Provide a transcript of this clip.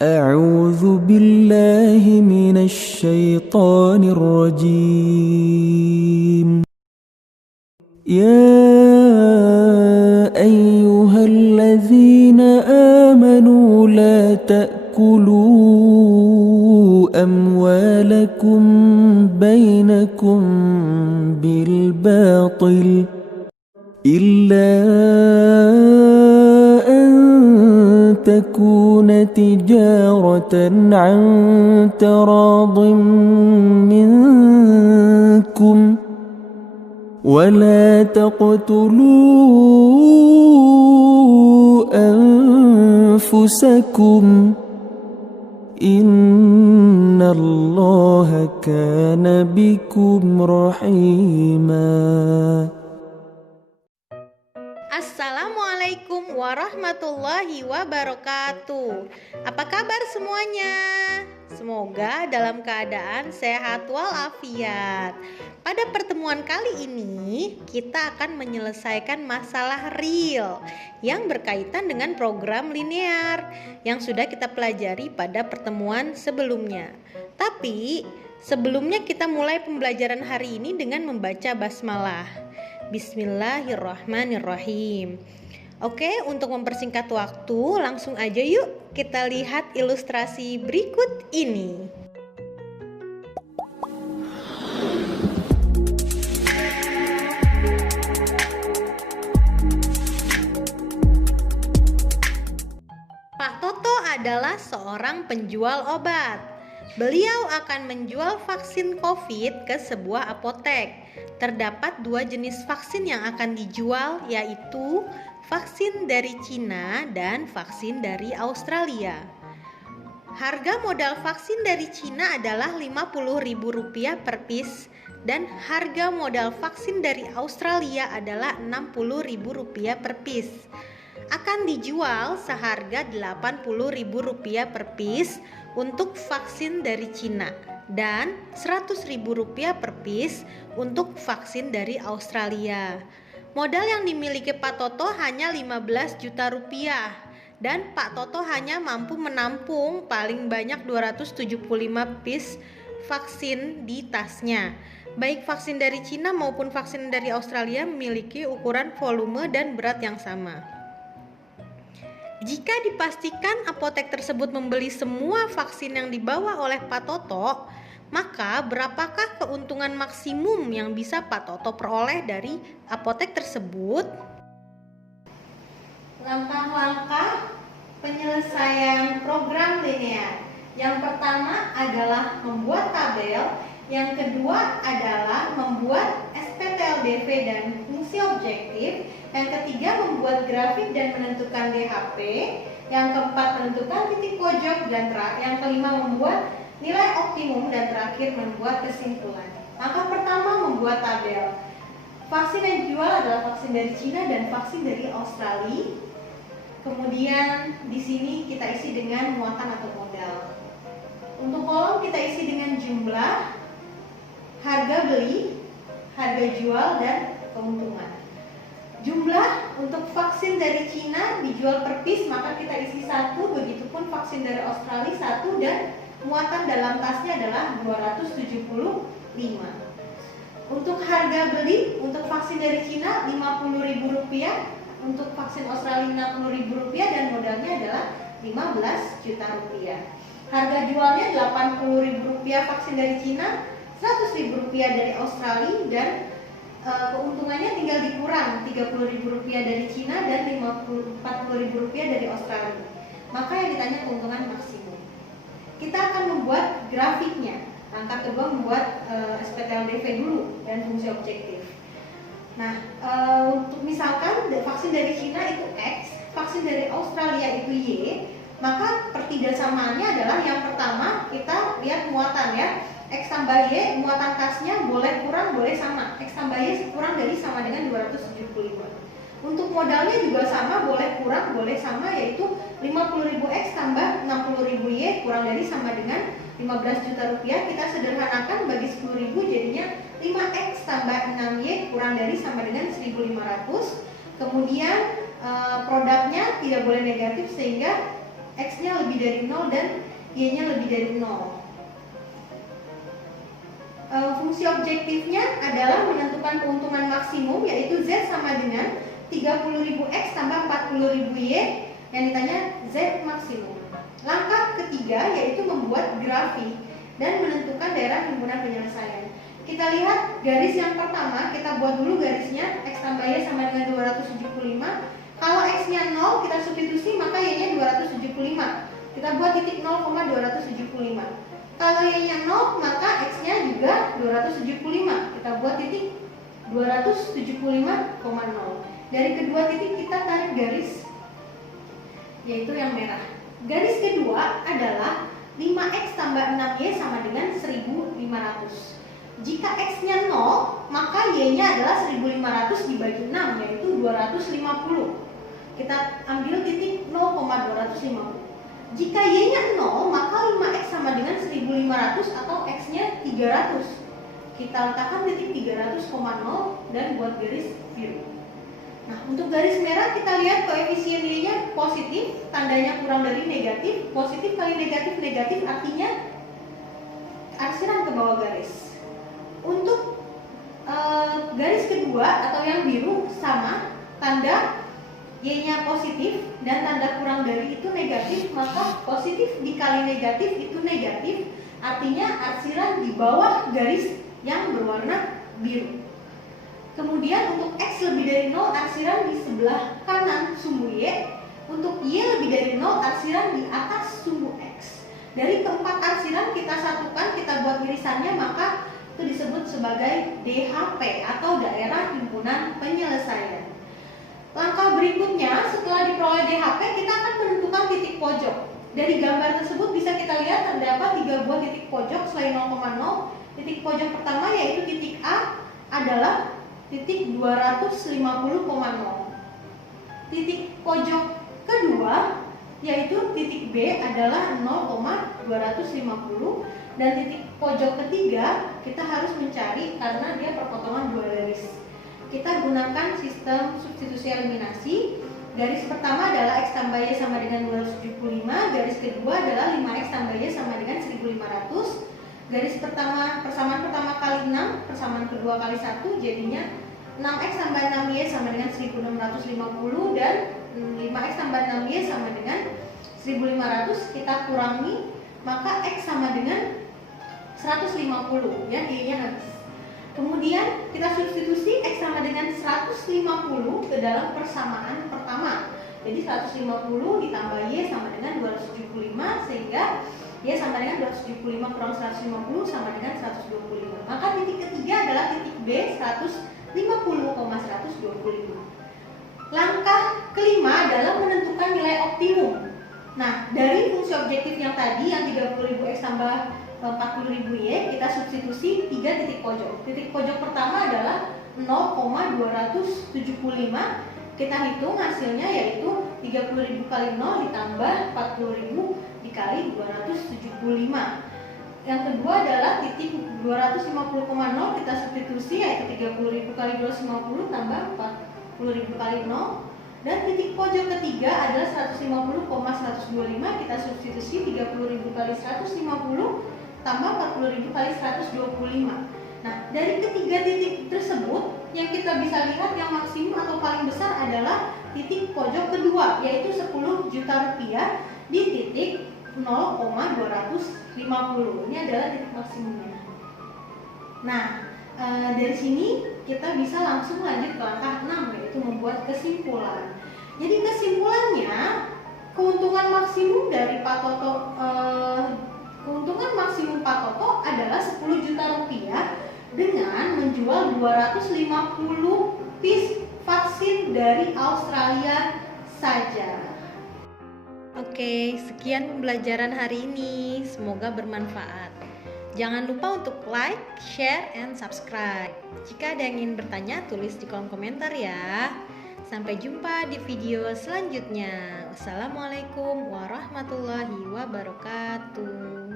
أعوذ بالله من الشيطان الرجيم يا أيها الذين آمنوا لا تأكلوا أموالكم بينكم بالباطل إلا أن تكون تجارة عن تراض منكم ولا تقتلوا أنفسكم إن الله كان بكم رحيما. Assalamualaikum warahmatullahi wabarakatuh. Apa kabar semuanya? Semoga dalam keadaan sehat walafiat. Pada pertemuan kali ini kita akan menyelesaikan masalah real yang berkaitan dengan program linear yang sudah kita pelajari pada pertemuan sebelumnya. Tapi sebelumnya kita mulai pembelajaran hari ini dengan membaca basmalah. Bismillahirrahmanirrahim. Oke, untuk mempersingkat waktu, langsung aja yuk kita lihat ilustrasi berikut ini. Pak Toto adalah seorang penjual obat. Beliau akan menjual vaksin COVID ke sebuah apotek. Terdapat dua jenis vaksin yang akan dijual, yaitu vaksin dari Cina dan vaksin dari Australia. Harga modal vaksin dari Cina adalah Rp50.000 per piece dan harga modal vaksin dari Australia adalah Rp60.000 per piece. Akan dijual seharga Rp80.000 per piece untuk vaksin dari Cina dan Rp100.000 per piece untuk vaksin dari Australia. Modal yang dimiliki Pak Toto hanya Rp15 juta dan Pak Toto hanya mampu menampung paling banyak 275 piece vaksin di tasnya. Baik vaksin dari Cina maupun vaksin dari Australia memiliki ukuran volume dan berat yang sama. Jika dipastikan apotek tersebut membeli semua vaksin yang dibawa oleh Pak Toto, maka berapakah keuntungan maksimum yang bisa Pak Toto peroleh dari apotek tersebut? Langkah-langkah penyelesaian program linear. Yang pertama adalah membuat tabel, yang kedua adalah membuat SPTLDV dan fungsi objektif, yang ketiga membuat grafik dan menentukan DHP, yang keempat menentukan titik pojok, dan yang kelima membuat nilai optimum, dan terakhir membuat kesimpulan. Langkah pertama membuat tabel. Vaksin yang dijual adalah vaksin dari Cina dan vaksin dari Australia. Kemudian di sini kita isi dengan muatan atau modal. Untuk kolom kita isi dengan jumlah, harga beli, harga jual, dan keuntungan. Jumlah untuk vaksin dari Cina dijual per piece, maka kita isi 1, begitupun vaksin dari Australia 1, dan muatan dalam tasnya adalah 275. Untuk harga beli, untuk vaksin dari Cina Rp50.000, untuk vaksin Australia Rp60.000, dan modalnya adalah Rp15 juta. Harga jualnya Rp80.000 vaksin dari Cina, Rp100.000 dari Australia, dan keuntungannya tinggal dikurang Rp30.000 dari Cina dan Rp40.000 dari Australia. Maka yang ditanya keuntungan maksimum. Kita akan membuat grafiknya. Langkah kedua membuat SPTLDV dulu dan fungsi objektif. Nah, untuk misalkan vaksin dari Cina itu X, vaksin dari Australia itu Y, maka pertidaksamannya adalah yang pertama kita lihat muatan ya. X tambah Y, muatan kasnya boleh kurang, boleh sama. X tambah Y kurang dari sama dengan 275. Untuk modalnya juga sama, boleh kurang, boleh sama, yaitu 50.000 X tambah 60.000 Y kurang dari sama dengan 15 juta rupiah. Kita sederhanakan bagi 10.000 jadinya 5X tambah 6Y kurang dari sama dengan 1.500. Kemudian produknya tidak boleh negatif sehingga X-nya lebih dari 0 dan Y-nya lebih dari 0. Fungsi objektifnya adalah menentukan keuntungan maksimum, yaitu Z sama dengan 30.000 X tambah 40.000 Y, yang ditanya Z maksimum. Langkah ketiga yaitu membuat grafik dan menentukan daerah himpunan penyelesaian. Kita lihat garis yang pertama, kita buat dulu garisnya, X tambah Y sama dengan 275. Kalau X-nya 0, kita substitusi, maka Y-nya 275. Kita buat titik 0,275. Kalau Y-nya 0, maka X-nya juga 275. Kita buat titik 275,0. Dari kedua titik kita tarik garis, yaitu yang merah. Garis kedua adalah 5X tambah 6Y sama dengan 1500. Jika X-nya 0, maka Y-nya adalah 1500 dibagi 6, yaitu 250. Kita ambil titik 0,250. Jika Y-nya 0, maka 5X sama dengan 1500 atau X-nya 300. Kita letakkan titik 300,0 dan buat garis biru. Nah, untuk garis merah kita lihat koefisien Y-nya positif, tandanya kurang dari negatif. Positif kali negatif, negatif artinya arsiran ke bawah garis. Untuk garis kedua atau yang biru sama, tanda Y-nya positif dan tanda kurang dari itu negatif, maka positif dikali negatif itu negatif, artinya arsiran di bawah garis yang berwarna biru. Kemudian untuk X lebih dari 0, arsiran di sebelah kanan sumbu Y. Untuk Y lebih dari 0, arsiran di atas sumbu X. Dari keempat arsiran kita satukan, kita buat irisannya, maka itu disebut sebagai DHP atau daerah himpunan penyelesaian. Langkah berikutnya, setelah diperoleh DHP, kita akan menentukan titik pojok. Dari gambar tersebut bisa kita lihat terdapat 3 buah titik pojok selain 0,0. Titik pojok pertama yaitu titik A adalah titik 250,0. Titik pojok kedua yaitu titik B adalah 0,250. Dan titik pojok ketiga kita harus mencari karena dia perpotongan dua garis. Kita gunakan sistem substitusi eliminasi. Garis pertama adalah X tambah Y sama dengan 275. Garis kedua adalah 5X tambah Y sama dengan 1500. Garis pertama, persamaan pertama kali 6, persamaan kedua kali 1, jadinya 6X tambah 6Y sama dengan 1650. Dan 5X tambah 6Y sama dengan 1500. Kita kurangi, maka X sama dengan 150, ya, Y-nya habis. Kemudian kita substitusi X sama dengan 150 ke dalam persamaan pertama. Jadi 150 ditambah Y sama dengan 275, sehingga Y sama dengan 275 kurang 150 sama dengan 125. Maka titik ketiga adalah titik B, 150,125. Langkah kelima adalah menentukan nilai optimum. Nah, dari fungsi objektif yang tadi yang 30.000 X tambah 40.000 Y, kita substitusi 3 titik pojok. Titik pojok pertama adalah 0,275. Kita hitung hasilnya yaitu 30.000 kali 0 ditambah 40.000 dikali 275. Yang kedua adalah titik 250,0, kita substitusi yaitu 30.000 kali 250 tambah 40.000 kali 0. Dan titik pojok ketiga adalah 150,125, kita substitusi 30.000 kali 150 tambah 40.000 kali 125. Nah, dari ketiga titik tersebut yang kita bisa lihat yang maksimum atau paling besar adalah titik pojok kedua, yaitu 10 juta rupiah di titik 0,250. Ini adalah titik maksimumnya. Nah, dari sini kita bisa langsung lanjut ke langkah 6, yaitu membuat kesimpulan. Jadi kesimpulannya, keuntungan maksimum dari Pak Toto keuntungan maksimum Pak Toto adalah 10 juta rupiah dengan menjual 250 piece vaksin dari Australia saja. Oke, sekian pembelajaran hari ini. Semoga bermanfaat. Jangan lupa untuk like, share, and subscribe. Jika ada yang ingin bertanya, tulis di kolom komentar ya. Sampai jumpa di video selanjutnya. Wassalamualaikum warahmatullahi wabarakatuh.